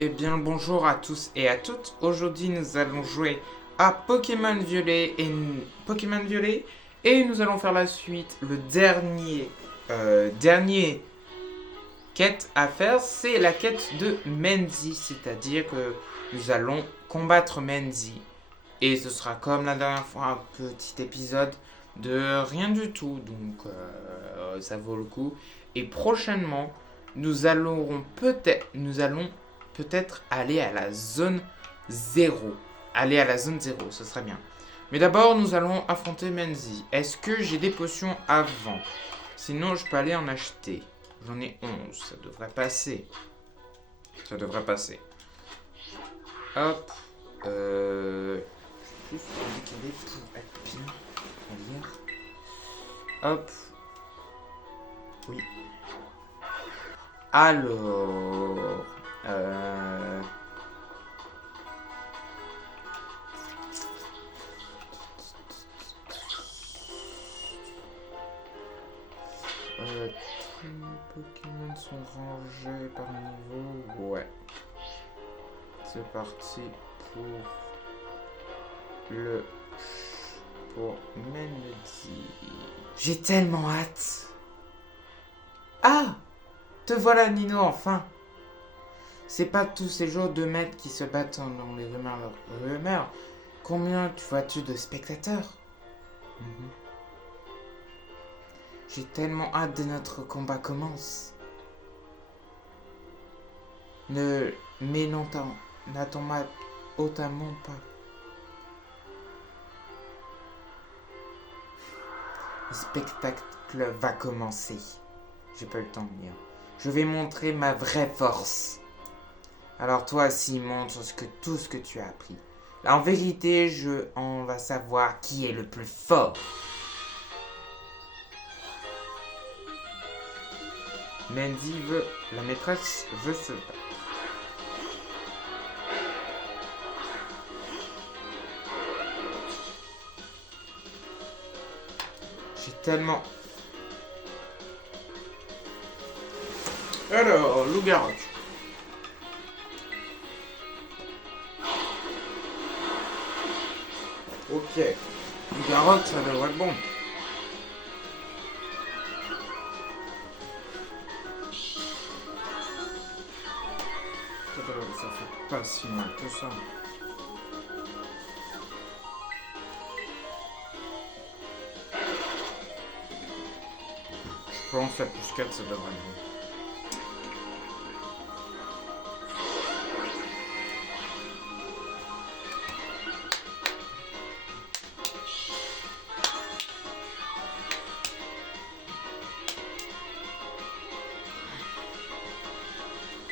Eh bien, bonjour à tous et à toutes. Aujourd'hui, nous allons jouer à Pokémon Violet et nous allons faire la suite. Le dernier quête à faire, c'est la quête de Menzi, c'est-à-dire que nous allons combattre Menzi. Et ce sera comme la dernière fois, un petit épisode de rien du tout, donc ça vaut le coup. Et prochainement, nous allons peut-être aller à la zone zéro. Aller à la zone zéro, ce serait bien. Mais d'abord, nous allons affronter Menzi. Est-ce que j'ai des potions avant? Sinon, je peux aller en acheter. J'en ai 11, ça devrait passer. Ça devrait passer. Hop. Juste décaler pour être bien à lire. Hop. Oui. Alors. Euh... Tous les Pokémon sont rangés par niveau. Ouais. C'est parti pour le pour Mendy. J'ai tellement hâte. Ah, te voilà Nino enfin. C'est pas tous ces jours de maîtres qui se battent dans les rumeurs. Combien vois-tu de spectateurs? Mhm. J'ai tellement hâte de notre combat commence. Ne mais longtemps, n'attends autamment pas. Le spectacle va commencer. J'ai pas le temps de lire. Je vais montrer ma vraie force. Alors toi aussi, montre tout ce que tu as appris. En vérité, on va savoir qui est le plus fort. La maîtresse veut se battre. J'ai tellement... Alors, loup-garou. Ok. Loup-garou, ça devrait être bon. Ça fait pas si mal que ça. Je pense à plus 4, ça devrait être bon.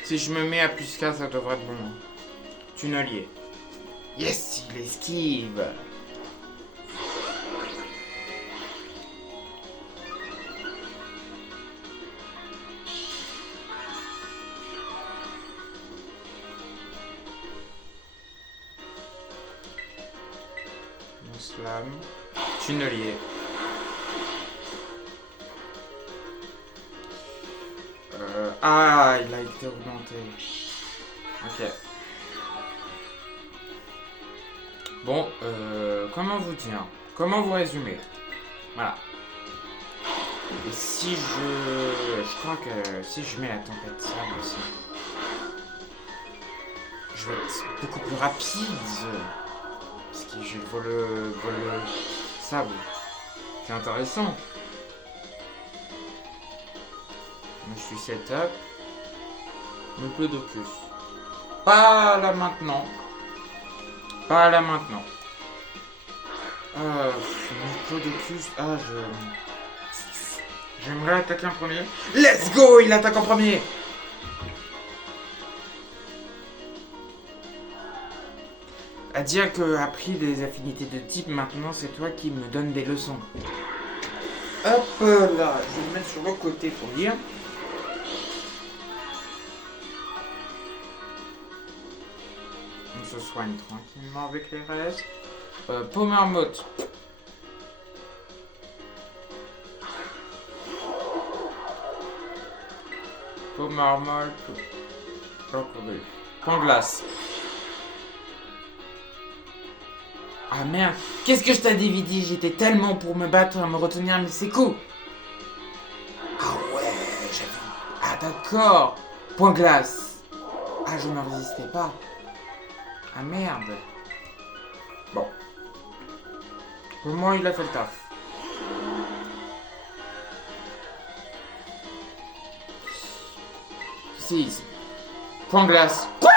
Si je me mets à plus 4, ça devrait être bon. Tunnelier. Yes, il esquive. Slam. Tunnelier. Il a été augmenté. Ok. Bon, comment vous dire? Comment vous résumer? Voilà. Et si je crois que si je mets la tempête sable aussi, je vais être beaucoup plus rapide. Parce que je vole sable. C'est intéressant. Je suis setup. Me peu d'ocus. Pas là maintenant. Pas là maintenant. Diplodocus. J'aimerais attaquer en premier. Let's go! Il attaque en premier! À dire que appris des affinités de type, maintenant c'est toi qui me donnes des leçons. Hop là, je vais me mettre sur le côté pour lire. On se soigne tranquillement avec les restes. Pomermoth. Pomermoth. Point glace. Ah merde, qu'est-ce que je t'ai dit, Vidi? J'étais tellement pour me battre, à me retenir, mais c'est cool. Ah ouais, j'avoue. Ah d'accord. Point glace. Ah, je ne résistais pas. Ah merde. Bon. Au moins, il a fait le taf. 6. Point glace. Quoi?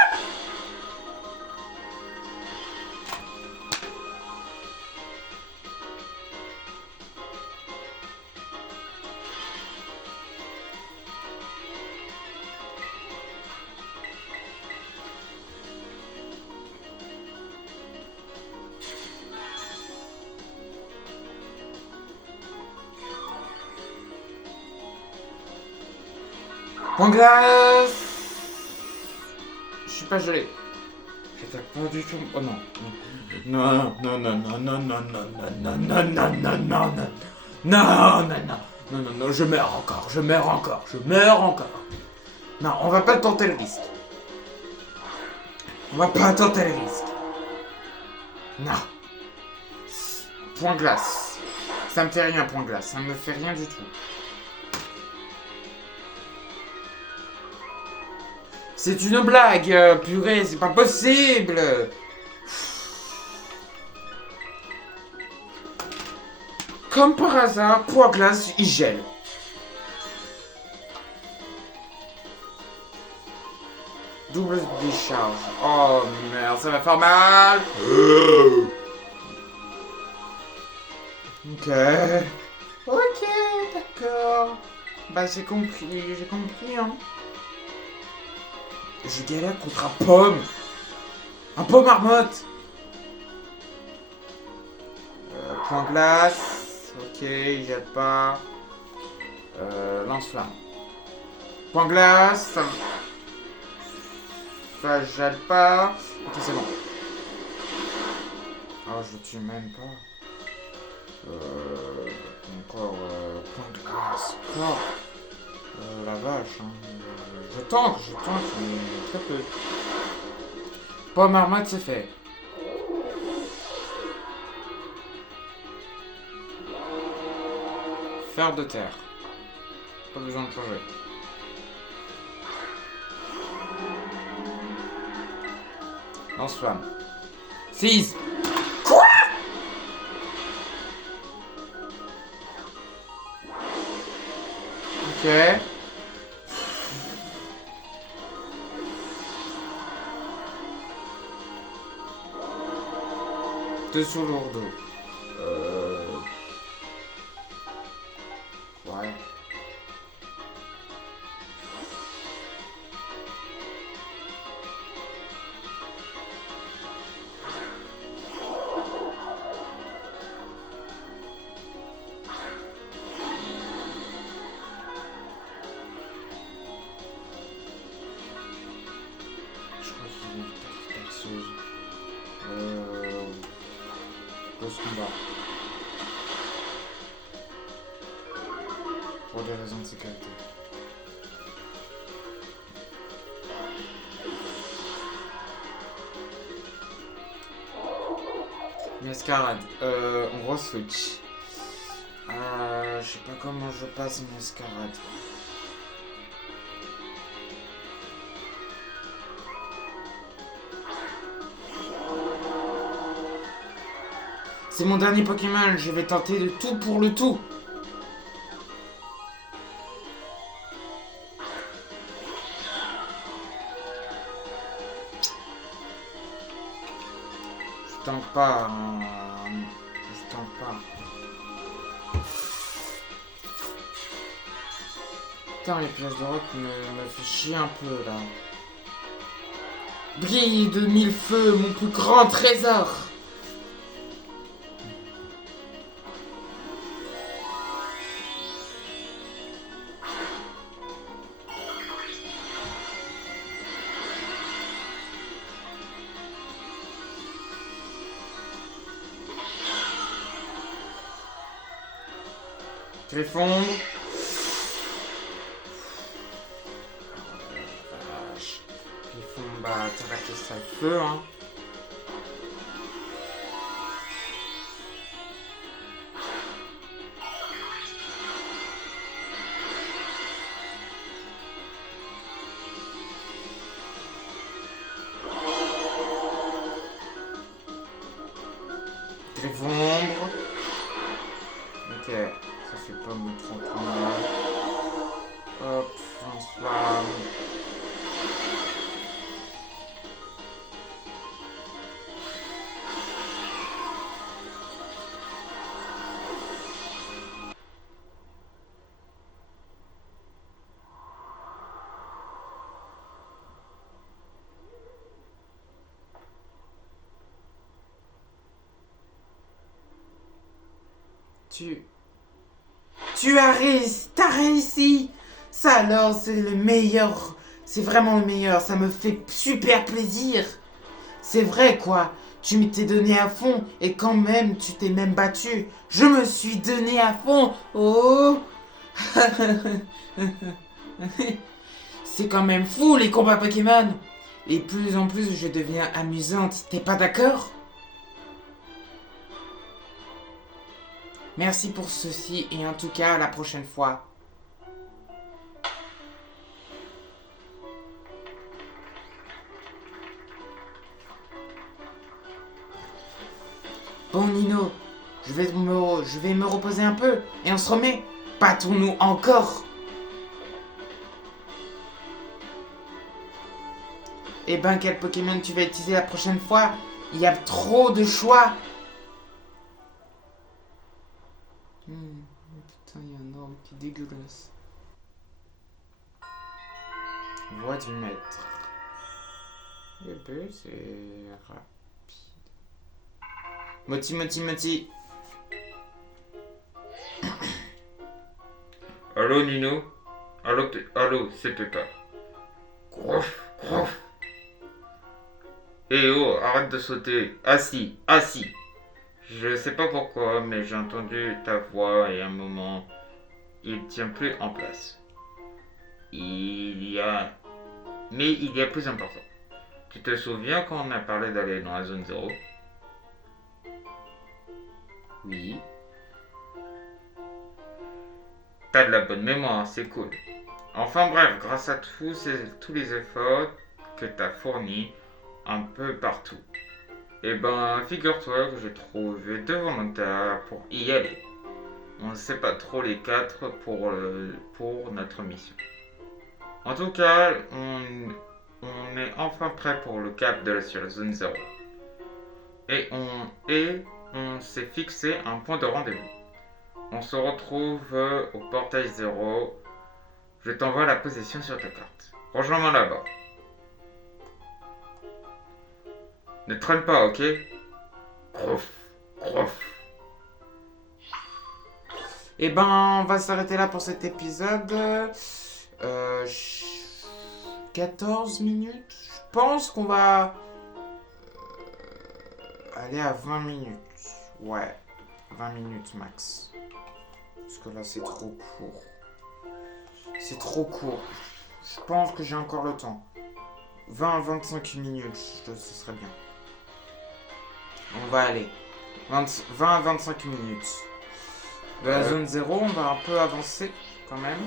Point glace. Je suis pas gelé. J'étais pas du tout. Oh non. Non, non, non, non, non, non, non, non, non, non, non, non, non, non. Non, non, non. Non, non, non, je meurs encore, je meurs encore, je meurs encore. Non, on va pas tenter le risque. On va pas tenter le risque. Non. Point glace. Ça me fait rien, point glace. Ça me fait rien du tout. C'est une blague, purée, c'est pas possible. Comme par hasard, point glace, il gèle. Double décharge. Oh merde, ça va faire mal. Ok. Ok, d'accord. Bah j'ai compris, hein. Je galère contre un pomme. Un pomme marmotte. Point glace. Ok, il jette pas. Lance-flamme. Point glace. Ça jette pas. Ok, c'est bon. Oh, je tue même pas. Encore. Point glace. Encore. La vache. Hein. Je tente, mais très peu. Pomme marmotte, c'est fait. Fer de terre. Pas besoin de changer. Lance-flamme. 6. Quoi? Ok. Dessous lourdeau. Ouais. Je crois qu'il est perceuse. Pause combat. Pour des raisons de sécurité. Mascarade. On re-switch. Je sais pas comment je passe mascarade. C'est mon dernier Pokémon, je vais tenter de tout pour le tout. Je tente pas. Je tente pas. Putain, les plages de rock me fait chier un peu là. Brille de mille feux, mon plus grand trésor. Je vais fondre. Vache. Je vais fondre. bah, t'arrêtes ça le feu, hein. Griffon ombre. Ok, ça fait pas me trop mal. Hop, lance-flamme. Tu as réussi, t'as réussi. Ça alors, c'est le meilleur. C'est vraiment le meilleur. Ça me fait super plaisir. C'est vrai quoi. Tu m'étais donné à fond et quand même tu t'es même battu. Je me suis donné à fond. Oh. C'est quand même fou les combats Pokémon. Et plus en plus je deviens amusante. T'es pas d'accord? Merci pour ceci et en tout cas à la prochaine fois. Bon Nino, je vais me reposer un peu et on se remet. Battons-nous encore. Eh ben quel Pokémon tu vas utiliser la prochaine fois? Il y a trop de choix. Putain, il y a un arbre qui est dégueulasse. Voix du maître. Le peu, c'est rapide. Moti, moti, moti. Allô Nino? Allô, c'est Peppa. Groff, groff. Eh oh, arrête de sauter. Assis, assis. Je sais pas pourquoi, mais j'ai entendu ta voix et à un moment, il tient plus en place. Mais il y a plus important. Tu te souviens quand on a parlé d'aller dans la zone 0? Oui. T'as de la bonne mémoire, c'est cool. Enfin bref, grâce à tous les efforts que t'as fournis un peu partout, eh ben, figure-toi que j'ai trouvé deux volontaires pour y aller. On ne sait pas trop les quatre pour notre mission. En tout cas, on est enfin prêt pour le cap sur la zone 0. Et on s'est fixé un point de rendez-vous. On se retrouve au portail 0. Je t'envoie la position sur ta carte. Rejoins-moi là-bas. Ne traîne pas, ok? Groff, groff. Eh ben, on va s'arrêter là pour cet épisode. 14 minutes. Je pense qu'on va aller à 20 minutes. Ouais, 20 minutes max. Parce que là, c'est trop court. C'est trop court. Je pense que j'ai encore le temps. 20 à 25 minutes, ce serait bien. On va aller. 20 à 25 minutes. De la zone 0, on va un peu avancer quand même.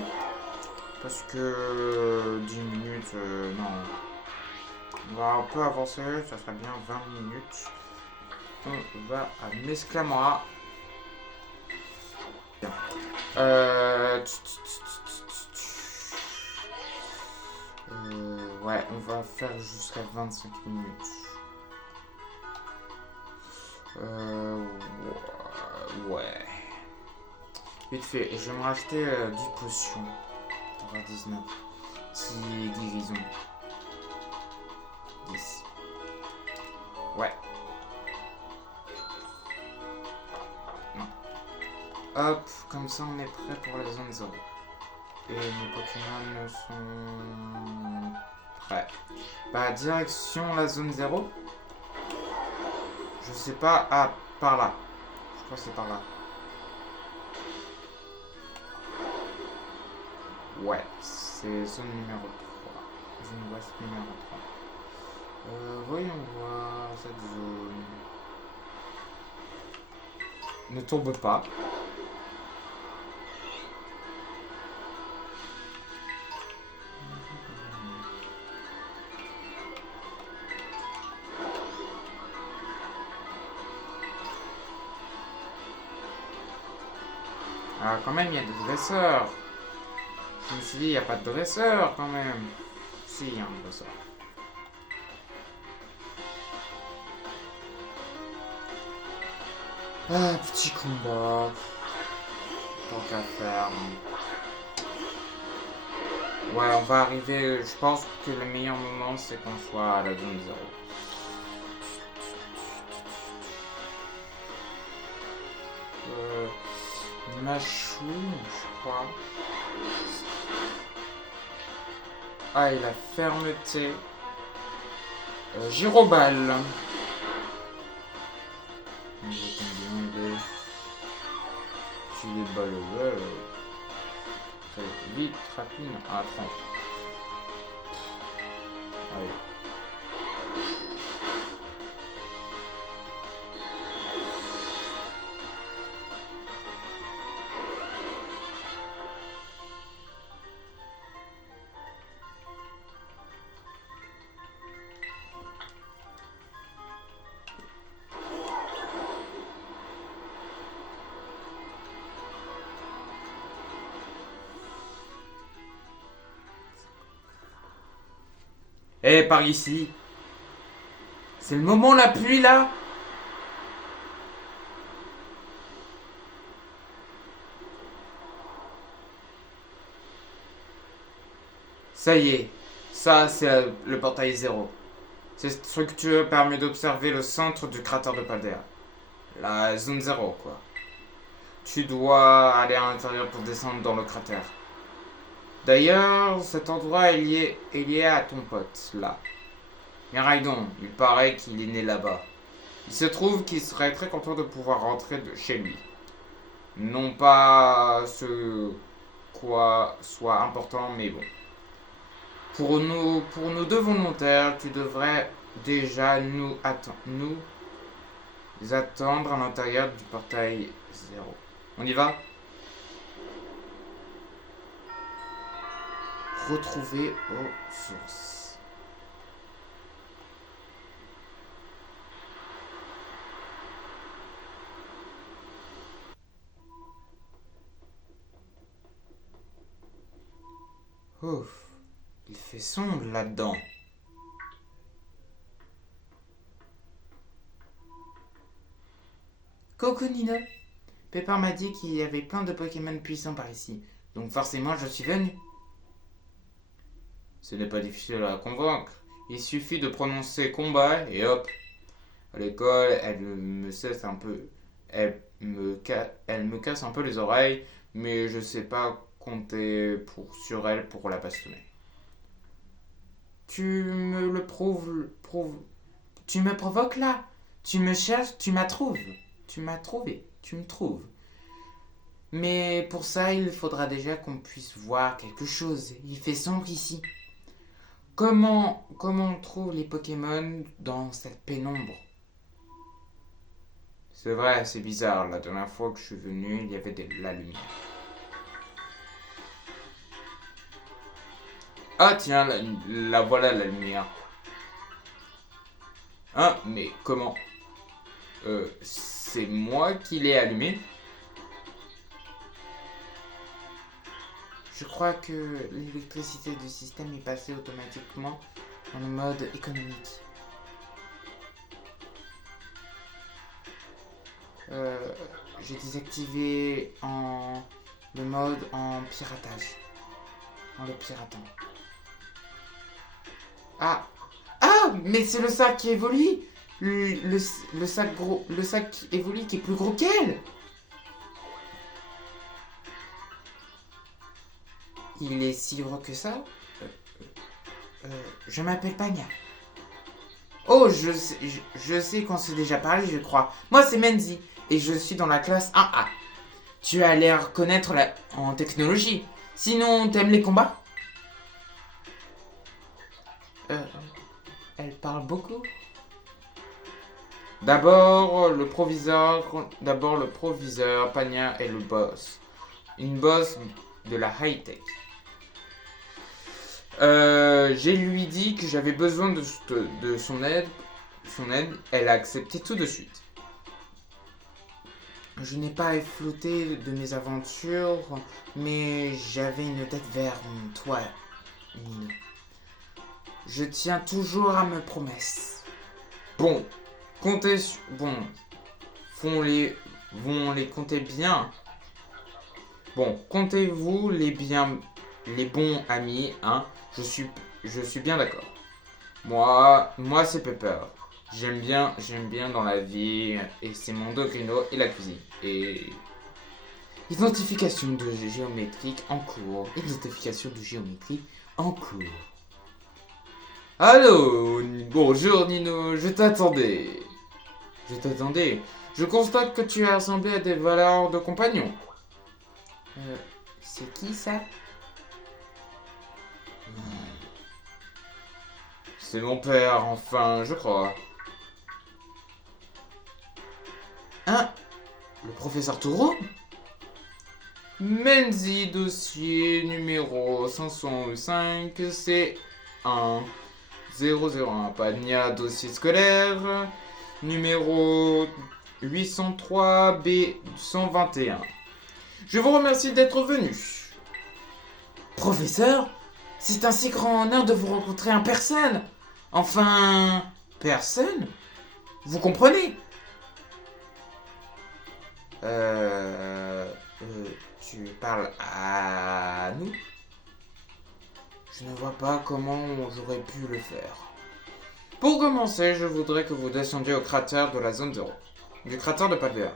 Parce que 10 minutes, non. On va un peu avancer, ça serait bien 20 minutes. On va à Mesclamois. Bien. Ouais, on va faire jusqu'à 25 minutes. Ouais. Vite fait, et je vais me racheter 10 potions. T'auras 19. 10 guérisons. 10. Ouais. Non. Hop, comme ça on est prêt pour la zone 0. Et mes Pokémon sont prêts. Bah, direction la zone 0. Je sais pas. Ah, par là. Je crois que c'est par là. Ouais, c'est zone numéro 3. Zone ouest numéro 3. Voyons voir cette zone. Ne tombe pas. Ah, quand même, il y a des dresseurs. Je me suis dit, il n'y a pas de dresseur quand même. Si, il y a un dresseur. Ah, petit combat. Tant qu'à faire. Ouais, on va arriver. Je pense que le meilleur moment, c'est qu'on soit à la zone 0. Machou, je crois. Ah, et la fermeté. Gyrobal. Si les balles veulent, ça va être vite, rapide. Ah, 30. Allez. Par ici. C'est le moment la pluie là. Ça y est. Ça, c'est le portail 0. Cette structure permet d'observer le centre du cratère de Paldea. La zone 0, quoi. Tu dois aller à l'intérieur pour descendre dans le cratère. D'ailleurs, cet endroit est lié à ton pote, là. Miraidon, il paraît qu'il est né là-bas. Il se trouve qu'il serait très content de pouvoir rentrer chez lui. Non pas ce quoi soit important, mais bon. Pour nous deux volontaires, tu devrais déjà nous attendre à l'intérieur du portail 0. On y va? Retrouver aux sources. Ouf, il fait sombre là-dedans. Coucou Nino. Pepper m'a dit qu'il y avait plein de Pokémon puissants par ici, donc forcément je suis venu. Ce n'est pas difficile à convaincre. Il suffit de prononcer combat et hop. À l'école, elle me cesse un peu. Elle me casse un peu les oreilles, mais je sais pas compter sur elle pour la bastonner. Tu me le tu me provoques là. Tu me cherches, tu m'as trouvé. Tu m'as trouvé, tu me trouves. Mais pour ça, il faudra déjà qu'on puisse voir quelque chose. Il fait sombre ici. Comment on trouve les Pokémon dans cette pénombre? C'est vrai, c'est bizarre. La dernière fois que je suis venu, il y avait de la lumière. Ah tiens, la voilà la lumière. Hein, mais comment? C'est moi qui l'ai allumé? Je crois que l'électricité du système est passée automatiquement dans le mode économique. J'ai désactivé le mode en piratage. En le piratant. Ah! Ah! Mais c'est le sac qui évolue! Le sac gros. Le sac qui évolue qui est plus gros qu'elle! Il est si gros que ça? Je m'appelle Pagna. Oh, je sais qu'on s'est déjà parlé, je crois. Moi, c'est Menzi, et je suis dans la classe 1A. Tu as l'air connaître en technologie. Sinon, t'aimes les combats? Elle parles beaucoup. D'abord le proviseur, Pania et le boss. Une boss de la high-tech. J'ai lui dit que j'avais besoin de son aide. Elle a accepté tout de suite. Je n'ai pas effleuté de mes aventures, mais j'avais une tête vers toi, Nino. Je tiens toujours à mes promesses. Bon, comptez sur... Bon, vont les compter bien. Bon, comptez-vous les bons amis, hein. Je suis bien d'accord. Moi c'est Pepper. J'aime bien dans la vie, et c'est mon Dogrino et la cuisine. Et... Identification de géométrique en cours. Allô, bonjour Nino, je t'attendais. Je constate que tu as ressemblé à des valeurs de compagnons. C'est qui ça? C'est mon père, enfin, je crois. Hein? Le professeur Taureau? Menzi, dossier numéro 505, C1 001. Pania, dossier scolaire numéro 803 B 121. Je vous remercie d'être venu. Professeur, c'est un si grand honneur de vous rencontrer en personne. Enfin, personne? Vous comprenez? Tu parles à nous? Je ne vois pas comment j'aurais pu le faire. Pour commencer, je voudrais que vous descendiez au cratère de la zone 0, du cratère de Palvea.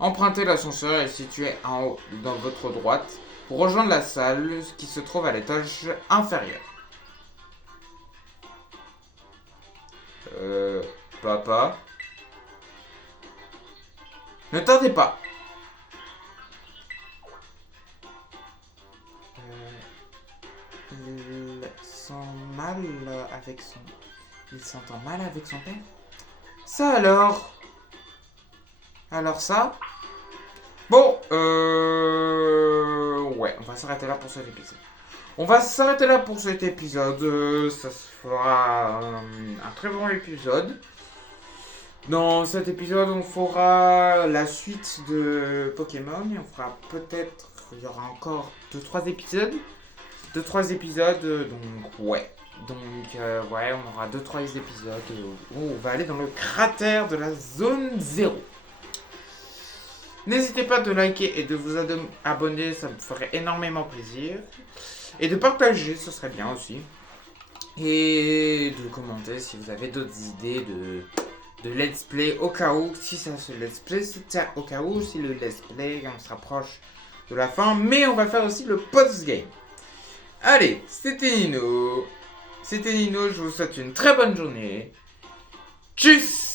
Empruntez l'ascenseur est situé en haut, dans votre droite, pour rejoindre la salle qui se trouve à l'étage inférieur. Papa? Ne tardez pas. Il s'entend mal avec son père? Ça alors? Alors ça? Bon, ouais, on va s'arrêter là pour cet épisode. Ça se fera un très bon épisode. Dans cet épisode, on fera la suite de Pokémon. Et on fera peut-être... Il y aura encore 2-3 épisodes. Donc ouais. Ouais, on aura 2-3 épisodes où on va aller dans le cratère de la zone 0. N'hésitez pas de liker et de vous abonner, ça me ferait énormément plaisir. Et de partager, ce serait bien aussi. Et de commenter si vous avez d'autres idées de let's play au cas où, si ça se let's play, au cas où, si le let's play, on se rapproche de la fin. Mais on va faire aussi le post-game. Allez, c'était Nino, je vous souhaite une très bonne journée. Tchuss!